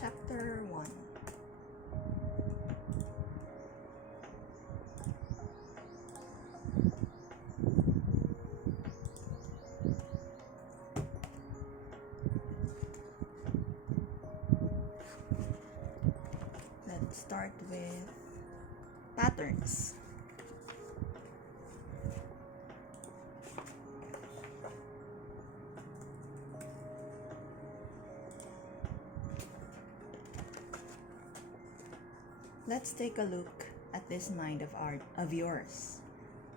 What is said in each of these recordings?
Chapter 1. Let's start with patterns. Let's take a look at this mind of yours.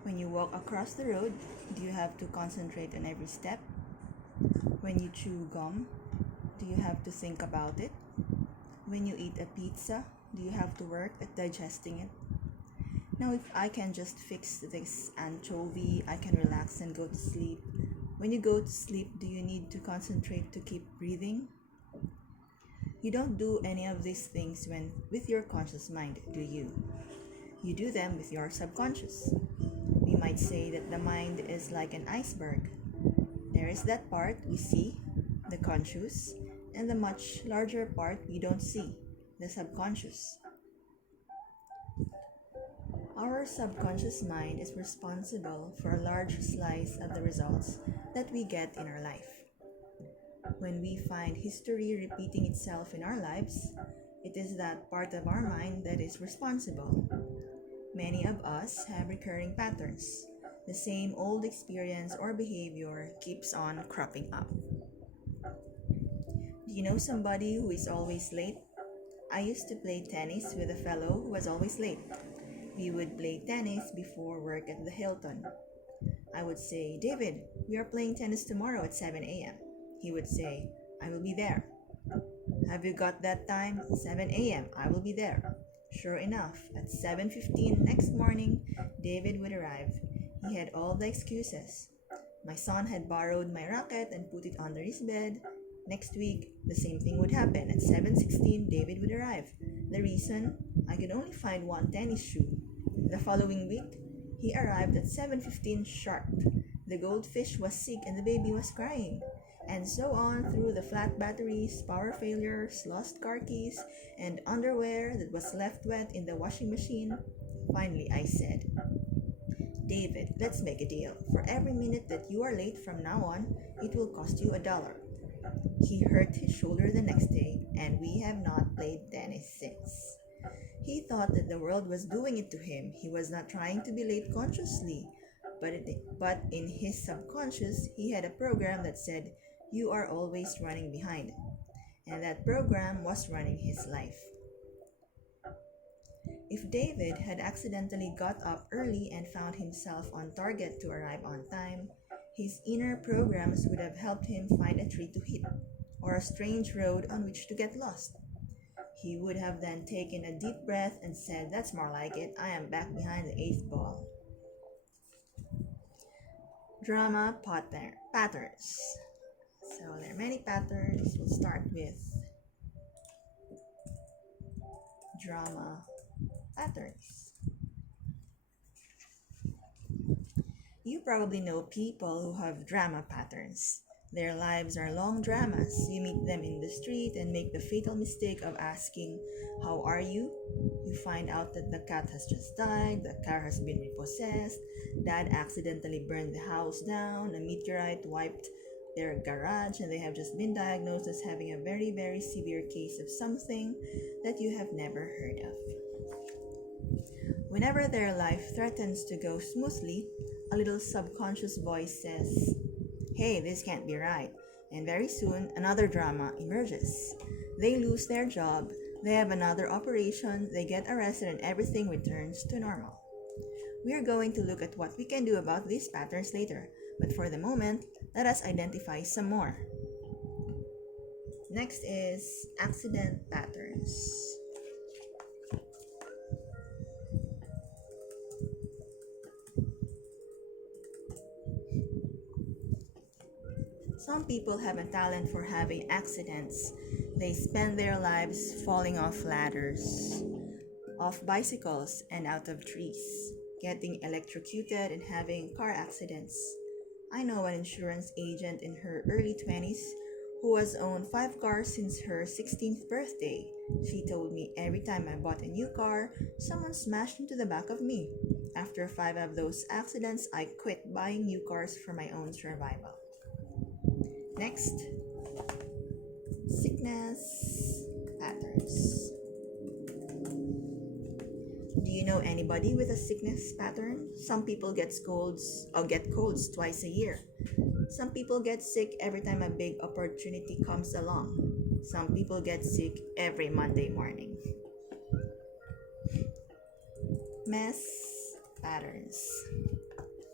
When you walk across the road, do you have to concentrate on every step? When you chew gum, do you have to think about it? When you eat a pizza, do you have to work at digesting it? Now, if I can just fix this anchovy, I can relax and go to sleep. When you go to sleep, do you need to concentrate to keep breathing? You don't do any of these things with your conscious mind, do you? You do them with your subconscious. We might say that the mind is like an iceberg. There is that part we see, the conscious, and the much larger part we don't see, the subconscious. Our subconscious mind is responsible for a large slice of the results that we get in our life. When we find history repeating itself in our lives, it is that part of our mind that is responsible. Many of us have recurring patterns. The same old experience or behavior keeps on cropping up. Do you know somebody who is always late? I used to play tennis with a fellow who was always late. We would play tennis before work at the Hilton. I would say, "David, we are playing tennis tomorrow at 7 a.m. He would say, "I will be there." "Have you got that time?" "7 a.m. I will be there." Sure enough, at 7:15 next morning, David would arrive. He had all the excuses. My son had borrowed my racket and put it under his bed. Next week, the same thing would happen. At 7:16, David would arrive. The reason? I could only find one tennis shoe. The following week, he arrived at 7:15 sharp. The goldfish was sick and the baby was crying. And so on through the flat batteries, power failures, lost car keys, and underwear that was left wet in the washing machine. Finally, I said, "David, let's make a deal. For every minute that you are late from now on, it will cost you $1. He hurt his shoulder the next day, and we have not played tennis since. He thought that the world was doing it to him. He was not trying to be late consciously, but in his subconscious, he had a program that said, "You are always running behind." And that program was running his life. If David had accidentally got up early and found himself on target to arrive on time, his inner programs would have helped him find a tree to hit or a strange road on which to get lost. He would have then taken a deep breath and said, "That's more like it. I am back behind the 8th ball." Drama patterns. So there are many patterns. We'll start with drama patterns. You probably know people who have drama patterns. Their lives are long dramas. You meet them in the street and make the fatal mistake of asking, "How are you?" You find out that the cat has just died, the car has been repossessed, dad accidentally burned the house down, a meteorite wiped their garage, and they have just been diagnosed as having a very, very severe case of something that you have never heard of. Whenever their life threatens to go smoothly, a little subconscious voice says, "Hey, this can't be right." And very soon, another drama emerges. They lose their job, they have another operation, they get arrested, and everything returns to normal. We are going to look at what we can do about these patterns later, but for the moment, let us identify some more. Next is accident patterns. Some people have a talent for having accidents. They spend their lives falling off ladders, off bicycles, and out of trees, getting electrocuted and having car accidents. I know an insurance agent in her early 20s who has owned 5 cars since her 16th birthday. She told me every time I bought a new car, someone smashed into the back of me. After 5 of those accidents, I quit buying new cars for my own survival. Next, sickness patterns. Do you know anybody with a sickness pattern? Some people get colds twice a year. Some people get sick every time a big opportunity comes along. Some people get sick every Monday morning. Mess patterns.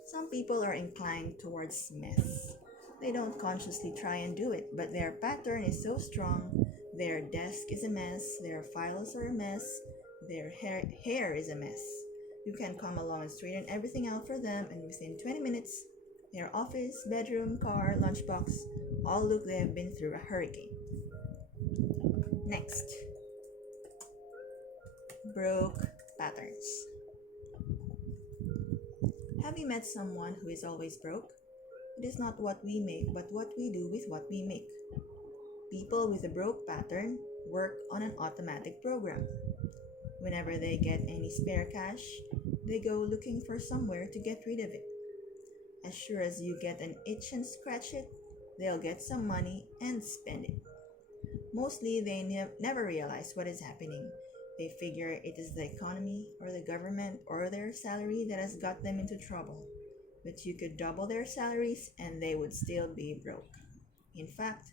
Some people are inclined towards mess. They don't consciously try and do it, but their pattern is so strong. Their desk is a mess, their files are a mess, their hair is a mess. You can come along and straighten everything out for them, and within 20 minutes, their office, bedroom, car, lunchbox all look they have been through a hurricane. Next, broke patterns. Have you met someone who is always broke? It is not what we make, but what we do with what we make. People with a broke pattern work on an automatic program. Whenever they get any spare cash, they go looking for somewhere to get rid of it. As sure as you get an itch and scratch it, they'll get some money and spend it. Mostly, they never realize what is happening. They figure it is the economy or the government or their salary that has got them into trouble. But you could double their salaries and they would still be broke. In fact,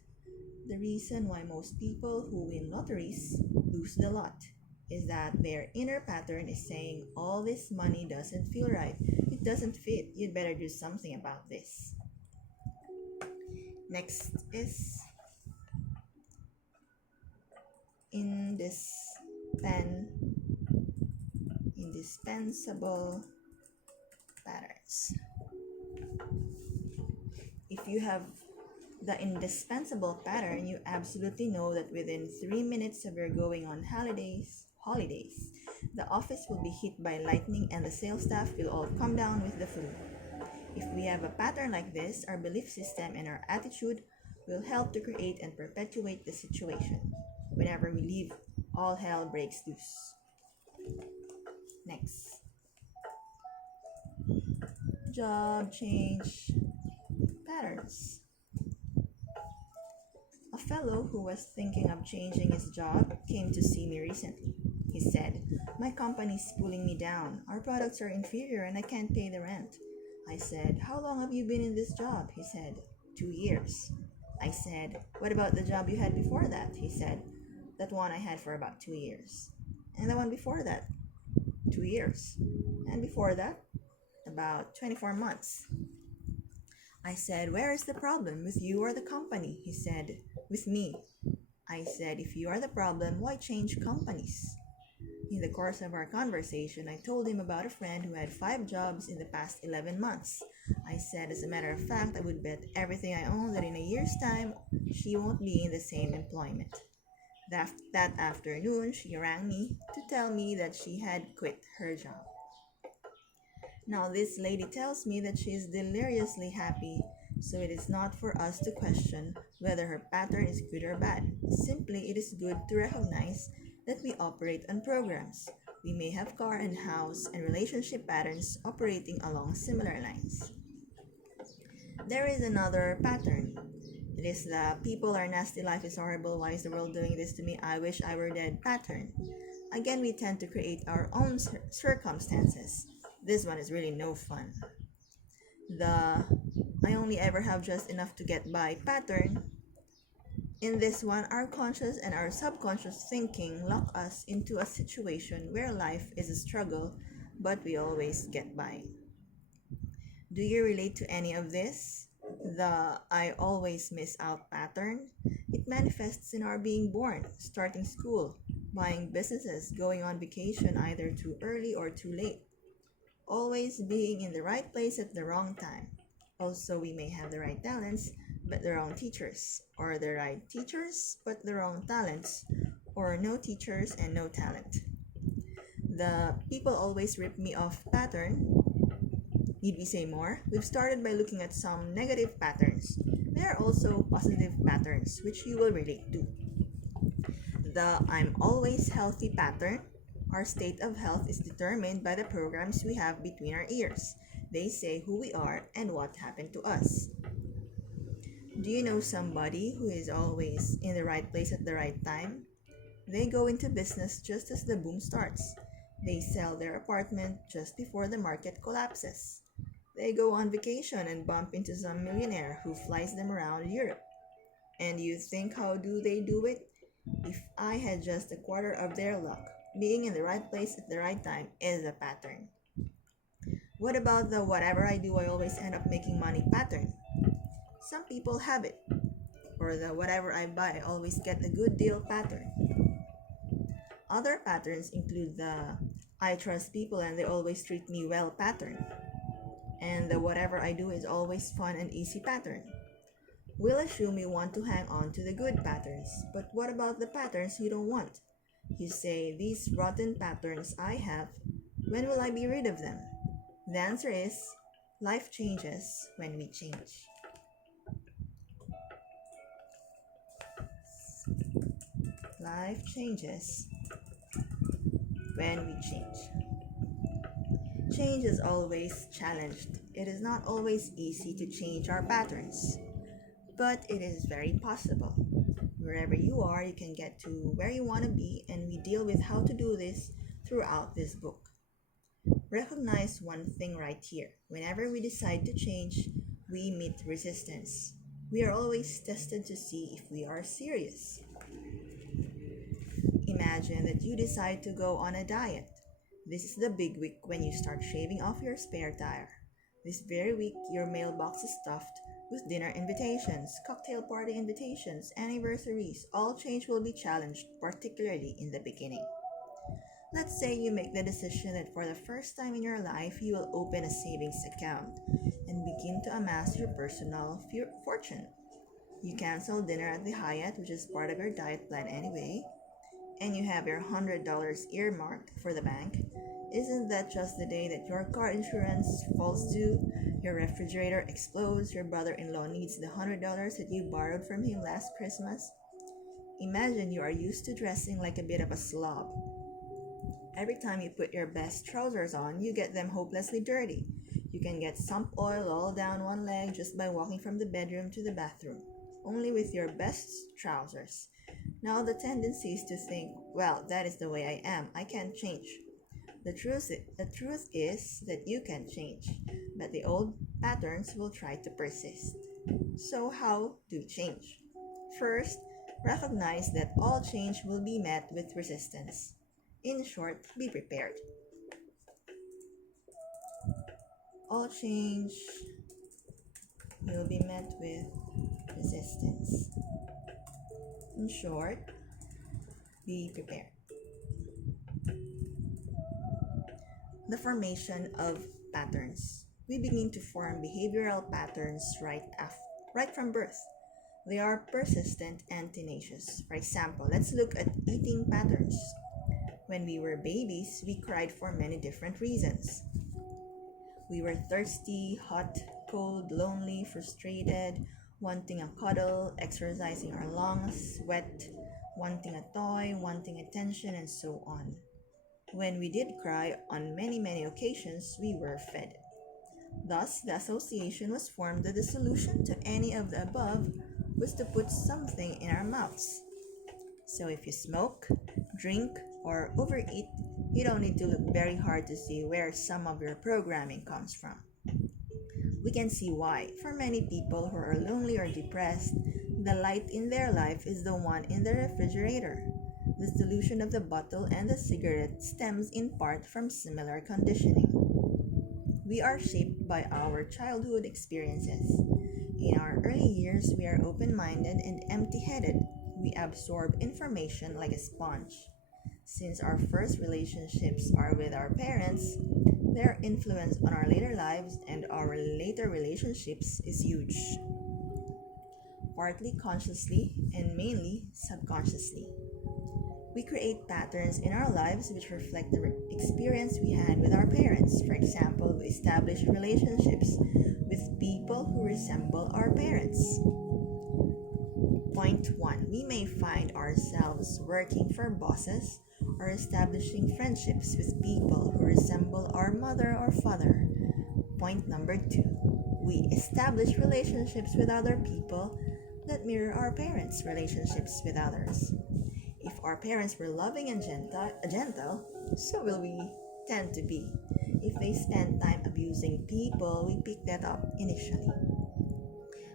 the reason why most people who win lotteries lose the lot is that their inner pattern is saying, all this money doesn't feel right, it doesn't fit, you'd better do something about this. Next is indispensable patterns. If you have the indispensable pattern, you absolutely know that within 3 minutes of your going on holidays, the office will be hit by lightning and the sales staff will all come down with the flu. If we have a pattern like this, our belief system and our attitude will help to create and perpetuate the situation. Whenever we leave, all hell breaks loose. Next, job change patterns. A fellow who was thinking of changing his job came to see me recently. He said, "My company's pulling me down. Our products are inferior and I can't pay the rent." I said, "How long have you been in this job?" He said, 2 years. I said, "What about the job you had before that?" He said, "That one I had for about 2 years. And the one before that, 2 years. And before that, about 24 months. I said, "Where is the problem, with you or the company?" He said, "With me." I said, "If you are the problem, why change companies?" In the course of our conversation, I told him about a friend who had 5 jobs in the past 11 months. I said, as a matter of fact, I would bet everything I own that in a year's time, she won't be in the same employment. That afternoon, she rang me to tell me that she had quit her job. Now, this lady tells me that she is deliriously happy, so it is not for us to question whether her pattern is good or bad. Simply, it is good to recognize that we operate on programs. We may have car and house and relationship patterns operating along similar lines. There is another pattern. It is the "people are nasty, life is horrible, why is the world doing this to me, I wish I were dead" pattern. Again, we tend to create our own circumstances. This one is really no fun. The "I only ever have just enough to get by" pattern. In this one, our conscious and our subconscious thinking lock us into a situation where life is a struggle, but we always get by. Do you relate to any of this? The "I always miss out" pattern. It manifests in our being born, starting school, buying businesses, going on vacation either too early or too late, always being in the right place at the wrong time. Also, we may have the right talents, but the wrong teachers, or the right teachers, but the wrong talents, or no teachers and no talent. The "people always rip me off" pattern. Need we say more? We've started by looking at some negative patterns. There are also positive patterns which you will relate to. The I'm always healthy pattern. Our state of health is determined by the programs we have between our ears. They say who we are and what happened to us. Do you know somebody who is always in the right place at the right time? They go into business just as the boom starts. They sell their apartment just before the market collapses. They go on vacation and bump into some millionaire who flies them around Europe. And you think, how do they do it? If I had just a quarter of their luck, being in the right place at the right time is a pattern. What about the whatever I do, I always end up making money pattern? Some people have it. Or the whatever I buy, I always get a good deal pattern. Other patterns include the I trust people and they always treat me well pattern. And the whatever I do is always fun and easy pattern. We'll assume you want to hang on to the good patterns, but what about the patterns you don't want? You say, these rotten patterns I have, when will I be rid of them? The answer is, life changes when we change. Life changes when we change. Change is always challenged. It is not always easy to change our patterns, but it is very possible. Wherever you are, you can get to where you want to be, and we deal with how to do this throughout this book. Recognize one thing right here. Whenever we decide to change, we meet resistance. We are always tested to see if we are serious. Imagine that you decide to go on a diet. This is the big week when you start shaving off your spare tire. This very week, your mailbox is stuffed with dinner invitations, cocktail party invitations, anniversaries. All change will be challenged, particularly in the beginning. Let's say you make the decision that for the first time in your life, you will open a savings account and begin to amass your personal fortune. You cancel dinner at the Hyatt, which is part of your diet plan anyway, and you have your $100 earmarked for the bank. Isn't that just the day that your car insurance falls due, your refrigerator explodes, your brother-in-law needs the $100 that you borrowed from him last Christmas? Imagine you are used to dressing like a bit of a slob. Every time you put your best trousers on, you get them hopelessly dirty. You can get sump oil all down one leg just by walking from the bedroom to the bathroom, only with your best trousers. Now the tendency is to think, well, that is the way I am. I can't change. The truth is that you can change, but the old patterns will try to persist. So how to change? First, recognize that all change will be met with resistance. In short, be prepared. All change will be met with resistance. In short, be prepared. The formation of patterns. We begin to form behavioral patterns right from birth. They are persistent and tenacious. For example, let's look at eating patterns. When we were babies, we cried for many different reasons. We were thirsty, hot, cold, lonely, frustrated, wanting a cuddle, exercising our lungs, wet, wanting a toy, wanting attention, and so on. When we did cry on many occasions, we were fed. Thus, the association was formed that the solution to any of the above was to put something in our mouths. So if you smoke, drink, or overeat, you don't need to look very hard to see where some of your programming comes from. We can see why. For many people who are lonely or depressed, the light in their life is the one in the refrigerator. The solution of the bottle and the cigarette stems in part from similar conditioning. We are shaped by our childhood experiences. In our early years, we are open-minded and empty-headed. We absorb information like a sponge. Since our first relationships are with our parents, their influence on our later lives and our later relationships is huge, partly consciously and mainly subconsciously. We create patterns in our lives which reflect the experience we had with our parents. For example, we establish relationships with people who resemble our parents. Point 1. We may find ourselves working for bosses or establishing friendships with people who resemble our mother or father. Point number 2. We establish relationships with other people that mirror our parents' relationships with others. If our parents were loving and gentle, so will we tend to be. If they spend time abusing people, we pick that up initially.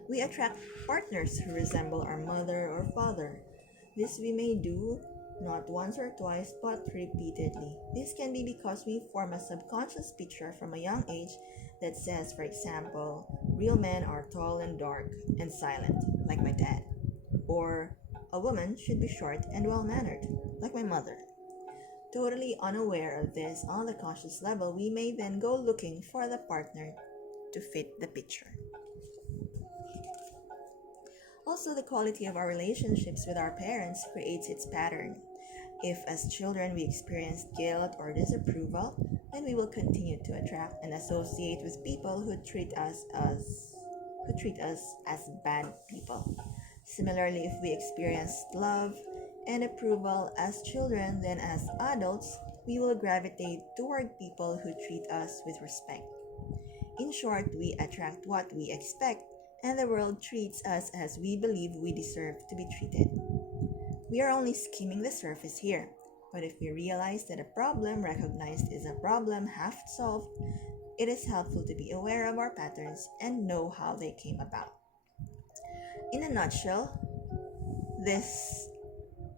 We attract partners who resemble our mother or father. This we may do not once or twice but repeatedly. This can be because we form a subconscious picture from a young age that says, for example, real men are tall and dark and silent, like my dad. Or a woman should be short and well-mannered, like my mother. Totally unaware of this on the conscious level, we may then go looking for the partner to fit the picture. Also, the quality of our relationships with our parents creates its pattern. If as children we experience guilt or disapproval, then we will continue to attract and associate with people who treat us as bad people. Similarly, if we experience love and approval as children, then as adults, we will gravitate toward people who treat us with respect. In short, we attract what we expect, and the world treats us as we believe we deserve to be treated. We are only skimming the surface here, but if we realize that a problem recognized is a problem half solved, it is helpful to be aware of our patterns and know how they came about. In a nutshell, this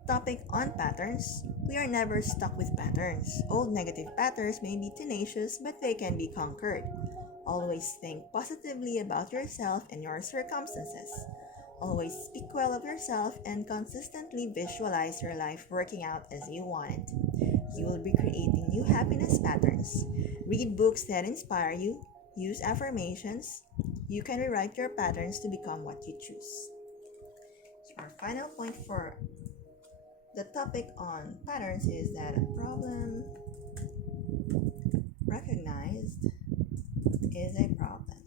topic on patterns, we are never stuck with patterns. Old negative patterns may be tenacious, but they can be conquered. Always think positively about yourself and your circumstances. Always speak well of yourself and consistently visualize your life working out as you want it. You will be creating new happiness patterns. Read books that inspire you. Use affirmations. You can rewrite your patterns to become what you choose. So our final point for the topic on patterns is that a problem recognized is a problem.